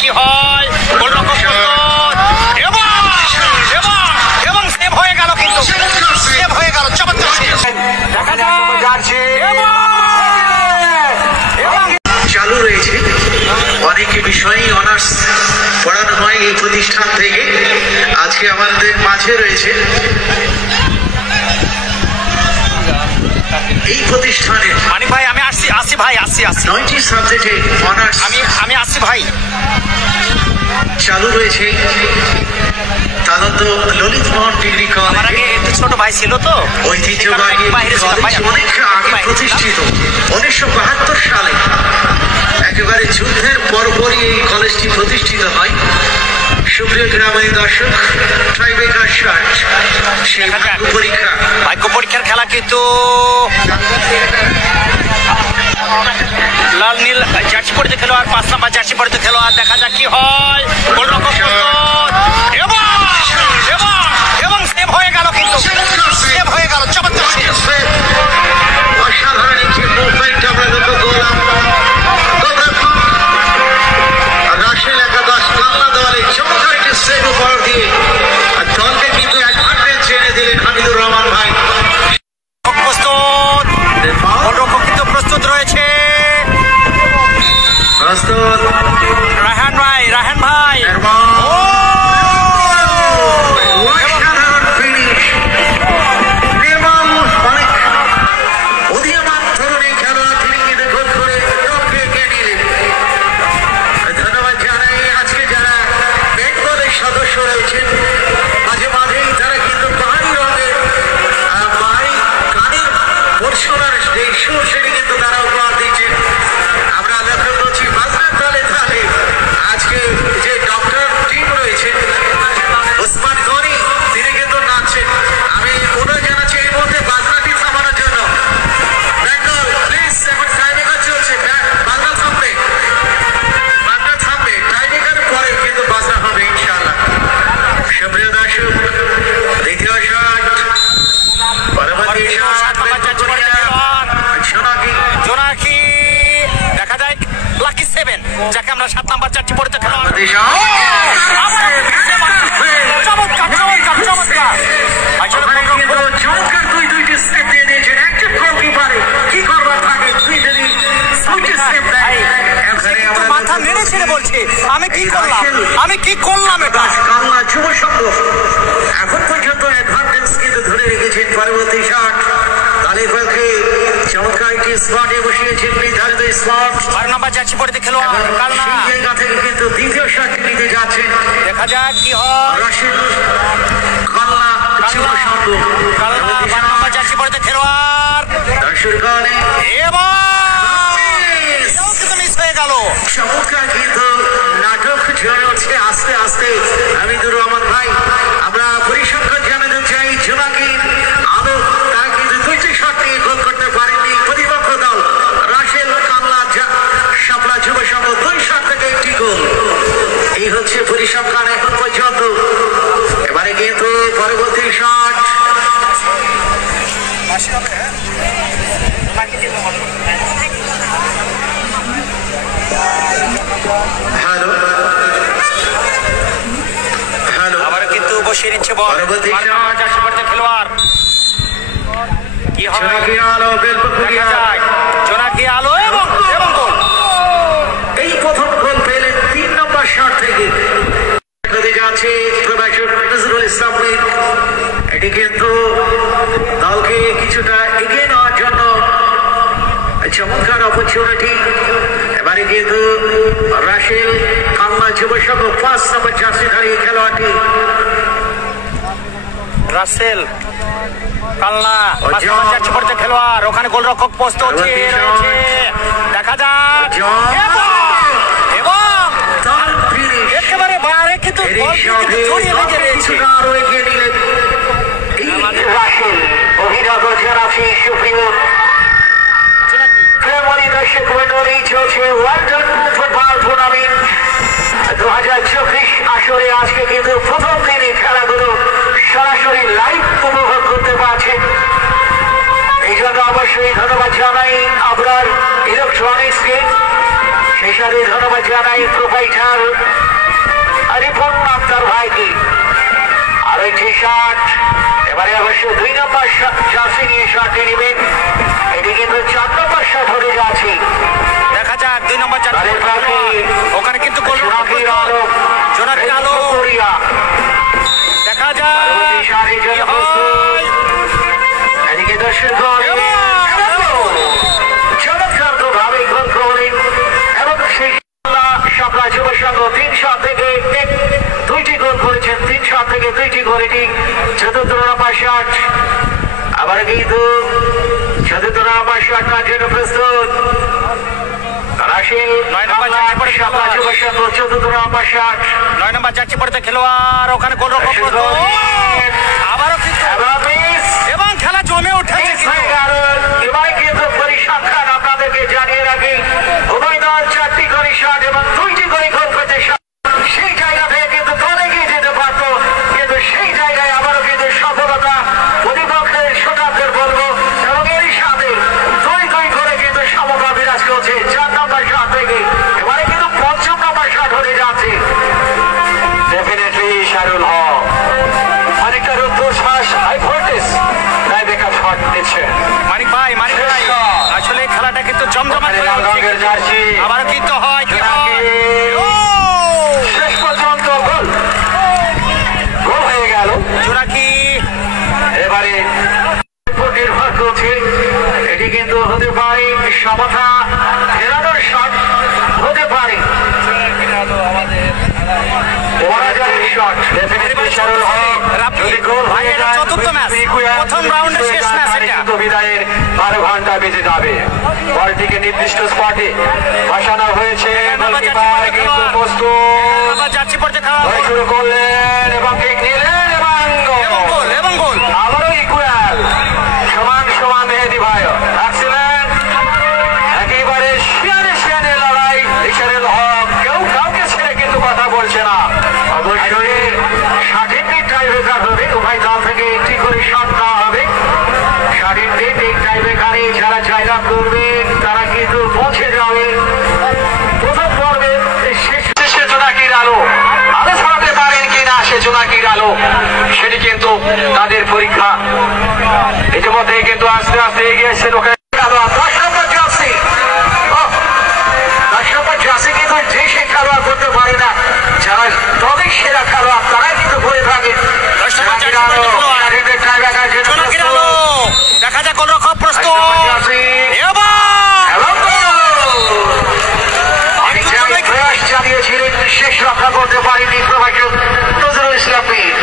কি হয় এবং সেভ হয়ে গেল, কিন্তু সেভ হয়ে গেল। চমৎকার চালু রয়েছে অনেক বিষয়ই অনার্স পড়ানো হয় এই প্রতিষ্ঠান থেকে। আজকে আমাদের মাঝে রয়েছে এই প্রতিষ্ঠানে মানিক ভাই, আমি আসছি ভাই, আসছি 9টি সাবজেক্টে অনার্স আমি আসছি ভাই। চালু রয়েছে তালন্দ ললিত মোহন ডিগ্রি কলেজ। আমার আগে একটু ছোট ভাই ছিল তো, ঐতিহ্যবাহী কলেজ অনেক আগে প্রতিষ্ঠিত। 1972 সালে একেবারে যুদ্ধের পরপরই এই কলেজটি প্রতিষ্ঠিত হয়। সুপ্রিয় গ্রামীণ দর্শক, ট্রাইবেকার শার্ট সেই ভাগ্য পরীক্ষার খেলা কিন্তু লাল নীল জার্সি পরিতে খেলোয়াড়, 5 নম্বর জার্সি পরিতে খেলোয়াড়। দেখা যাক কি হয়। গোলরক্ষক এবং সেভ হয়ে গেল, কিন্তু সেভ হয়ে গেল। চমৎকার অসাধারণ একটি মুভমেন্ট আমরা লক্ষ্য করলাম। রাশেল একাদশ বাংলা দলে চমৎকার একটি সেভ উপর দিয়ে দলকে কিন্তু অ্যাডভান্টেজ এনে দিলেন হামিদুর রহমান ভাই। প্রস্তুত, গোলরক্ষক কিন্তু প্রস্তুত রয়েছে। রায়হান ভাই যাকে আমরা 7 নম্বর জার্সি পরিতে খেলোয়াড়। মাথা মেরে ছেড়ে বলছে আমি কি করলাম এটা। যুব সংঘ এখন পর্যন্ত অ্যাডভান্টেজ কিন্তু ধরে রেখেছেন। পরবর্তী শট তাদের পক্ষে চমৎকার একটি স্পটে বসিয়েছেন, নির্ধারিত স্পট। 12 নম্বর জার্সি পরিতে খেলোয়াড় কালনা, সেই জায়গা থেকে কিন্তু দ্বিতীয় শট নিতে যাচ্ছেন। দেখা যাক কি হয়। রাশেদ কালনা যুব সংঘ 12 নম্বর জার্সি পরিতে খেলোয়াড় দর্শকগণ এবং মিস হয়ে গেল। চমৎকার কিন্তু নাটক ঝরে উঠছে আস্তে আস্তে। হামিদুর রহমান ভাই, আমরা পরিসংখ্যান জানাতে চাই জোনাকির আলো তারা কিন্তু 2টি শট নিয়ে গোল করতে পারেননি। প্রতিপক্ষ দল রাশেল কামলা শাপলা যুব সংঘ 2 শট থেকে 1টি গোল। এই হচ্ছে পরিসংখ্যান এখন পর্যন্ত। এবারে কিন্তু পরবর্তী শট আবারও কিন্তু বসিয়ে নিচ্ছে বল। খেলোয়াড় কি হবে? জোনাকি আলো এবং গোল। এই প্রথম গোল পেলেন 3 নম্বর শট থেকে। যাচ্ছে নজরুল ইসলাম। এটি কিন্তু দলকে কিছুটা এগিয়ে নেওয়ার জন্য চমৎকার অপরচুনিটি। এবারে কিন্তু রাশেল কালনা যুব সংঘ 5 নম্বর জার্সিধারী খেলোয়াড়টি রাসেল কালনা 5 নম্বর জার্সি পরিতে খেলোয়াড়। ওখানে গোলরক্ষক প্রস্তুত রয়েছে, দেখা যাক এবং একেবারে বাইরে কিন্তু জড়িয়ে লেগে রয়েছে। রাশেল অভিনন্দন জানাচ্ছি সুপ্রিয় দর্শক মন্ডলী। চলছে লন্ডন ফুটবল টুর্নামেন্ট 2024 আসরে। আজকে কিন্তু প্রথম দিনে খেলাগুলো সরাসরি লাইভ উপভোগ করতে পারছেন। এই জন্য অবশ্যই ধন্যবাদ জানাই আপনার ইলেকট্রনিক্সকে। স্পেশালি ধন্যবাদ জানাই প্রোভাইডার আরিফুল আক্তার ভাইকে। আর ওই টি শার্ট এবারে অবশ্য 2 নম্বর জার্সি নিয়ে শার্টে নেবেন। এটি কিন্তু 4 নম্বর শার্ট হতে যাচ্ছে। দেখা যাক 2 নম্বর জার্সি ওখানে কিন্তু জোনাকির আলো দেখা যাক এদিকে দর্শক চমৎকার ভাবে গোল করলেন এবং সেই শাপলা যুব সংঘ 3 শট থেকে 2টি গোল করেছেন। 3 শট থেকে 2টি গোল। এটি 4th নম্বর শট। আবার কিন্তু 4th নম্বর শট না জন্য প্রস্তুত রাশিদ 9 নম্বর শাপলা যুব সংঘ 4th নম্বর শট। 9 নম্বর জার্সি পড়তে খেলোয়াড় ওখানে গোল রক্ষক আবারও কিন্তু এবং খেলা জমে উঠেছে। এবার কিন্তু পরিসংখ্যান আপনাদেরকে জানিয়ে রাখি উভয় দল 4টি করে শট এবং 2টি করে গোল করতে সেই জায়গা থেকে কিন্তু দল এগিয়ে যেতে পারত, কিন্তু সেই জায়গায় আবারও কিন্তু সফলতা প্রতিপক্ষের শোটারদের বলবো এবং এরই সাথে 2-2 করে কিন্তু সমতা বিরাজ করছে 4 নম্বর শট থেকে। এবারে কিন্তু 5ম নম্বর শট হতে যাচ্ছে। ডেফিনেটলি শারুল হক অনেকটা রুদ্ধশ্বাস হাই ভোল্টেজ টাইব্রেকার শট নিচ্ছে মানিক ভাই আসলে খেলাটা কিন্তু জমজমাট আবার কিন্তু হয় কি হয় শেষ পর্যন্ত গোল হয়ে গেল। জোনাকি এবারে নির্ভর করছে এটি কিন্তু হতে পারে সমতা ফেরানোর শট হতে পারে। চতুর্থ ম্যাচ প্রথম রাউন্ডের শেষ ম্যাচ এটা বিদায়ের 12 ঘন্টা বেজে যাবে। বলটিকে নির্দিষ্ট স্পটে বসানো হয়েছে। জার্সি পড়তে শুরু করলেন এবং কিক নিলেন এবং গোল। আবারও ইকুয়াল সমান মেহেদি ভাই রাখছিলেন একেবারে শিয়ানে লড়াই। ইশারুল হক কেউ কাউকে ছেড়ে কিন্তু কথা বলছে না। অবশ্যই সঠিক টাইব্রেকার হবে। উভয় দল থেকে একটি করে শট দেওয়া হবে। সঠিক টাইব্রেকারে যারা জয়লাভ করবে তারা কিন্তু পৌঁছে যাবে প্রথম পর্বে শেষে জোনাকির আলো ছড়াতে পারেন কিনা সে জোনাকির আলো সেটি কিন্তু তাদের পরীক্ষা। ইতিমধ্যে কিন্তু আস্তে আস্তে এগিয়েছে লোকের 10 নম্বর জার্সি কিন্তু যে সে খেলোয়াড় করতে পারে না, যারা দলের সেরা খেলোয়াড় তারাই কিন্তু করে থাকে। দেখা যাক গোল রক্ষক প্রস্তুত প্রয়াস চালিয়েছিলেন, শেষ রক্ষা করতে পারেনি প্রভাষক নজরুল ইসলাম মীর।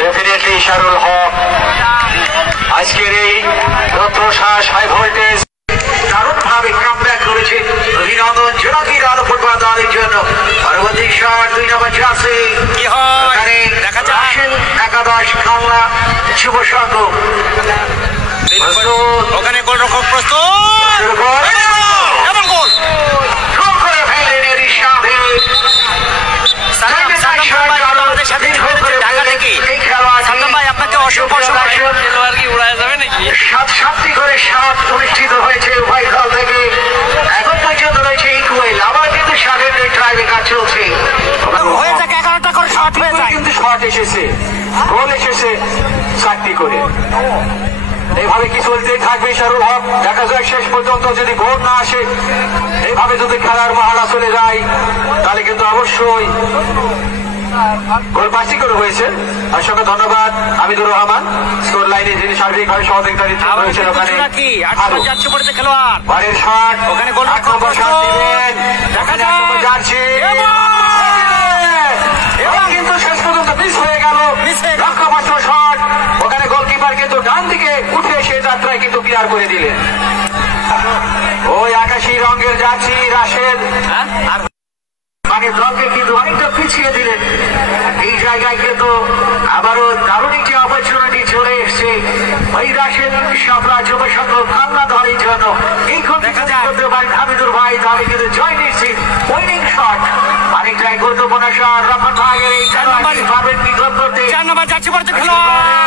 ডেফিনেটলি শারুল হক আজকের এই রুদ্ধশ্বাস হাই ভোল্টেজ দারুণ ভাবে কামব্যাক করেছে। অভিনন্দন জোনাকির আলো ফুটবল দলের জন্য। পরবর্তী শট 2 নম্বর জার্সি একাদশ বাংলা যুব সংঘ ওখানে গোল রক্ষক প্রস্তুত এবং গোল করে ফেলেন এরই সাথে ঢাকা থেকে ভাই আপনাকে অসংখ্য খেলোয়াড় কি উড়ায় যাবে নাকি? 7টি করে শট অনুষ্ঠিত হয়েছে উভয় দল থেকে। এখন পর্যন্ত রয়েছে ইকুয়েল। আবার কিন্তু শটের টাইব্রেকার চলছে। হয়ে থাকে 11টা করে শট হয়ে যায়। কিন্তু শট এসেছে, গোল এসেছে 4টি করে। এইভাবে কি চলতেই থাকবে শারুল হক। দেখা যায় শেষ পর্যন্ত যদি গোল না আসে, এইভাবে যদি খেলার মহারা চলে যায় তাহলে কিন্তু অবশ্যই গোল 5টি করে হয়েছে। অসংখ্য ধন্যবাদ হামিদুর রহমান স্কোর লাইনে যিনি সার্বিকভাবে সহযোগিতা দিচ্ছেন। ওখানে খেলোয়াড় বারের শট ওখানে গোল যাচ্ছে এবং কিন্তু শেষ পর্যন্ত মিস হয়ে গেল। লক্ষ্যমাত্র শট ওখানে গোলকিপার কিন্তু ডান দিকে উঠে সে যাত্রায় কিন্তু ক্লিয়ার করে দিলেন। ওই আকাশি রঙের যাচ্ছি রাশেদ মানে দলকে কিন্তু অনেকটা পিছিয়ে দিলেন। এই জায়গায় কিন্তু আবারও দারুণ একটি অপরচুনিটি চলে এসছে ওই রাশেদ শাপলা যুব সংঘ কান্না ধরার জন্য। এই ক্ষতি করতে পারেন হামিদুর ভাই, তাহলে কিন্তু জয় নিশ্চিত। উইনিং শট অনেকটাই গুরুত্বপূর্ণ শট। রক্ষণ ভাগের এই খেলোয়াড় পাবেন কি গোল করতে। 4 নম্বর জার্সি পড়তে খেলোয়াড়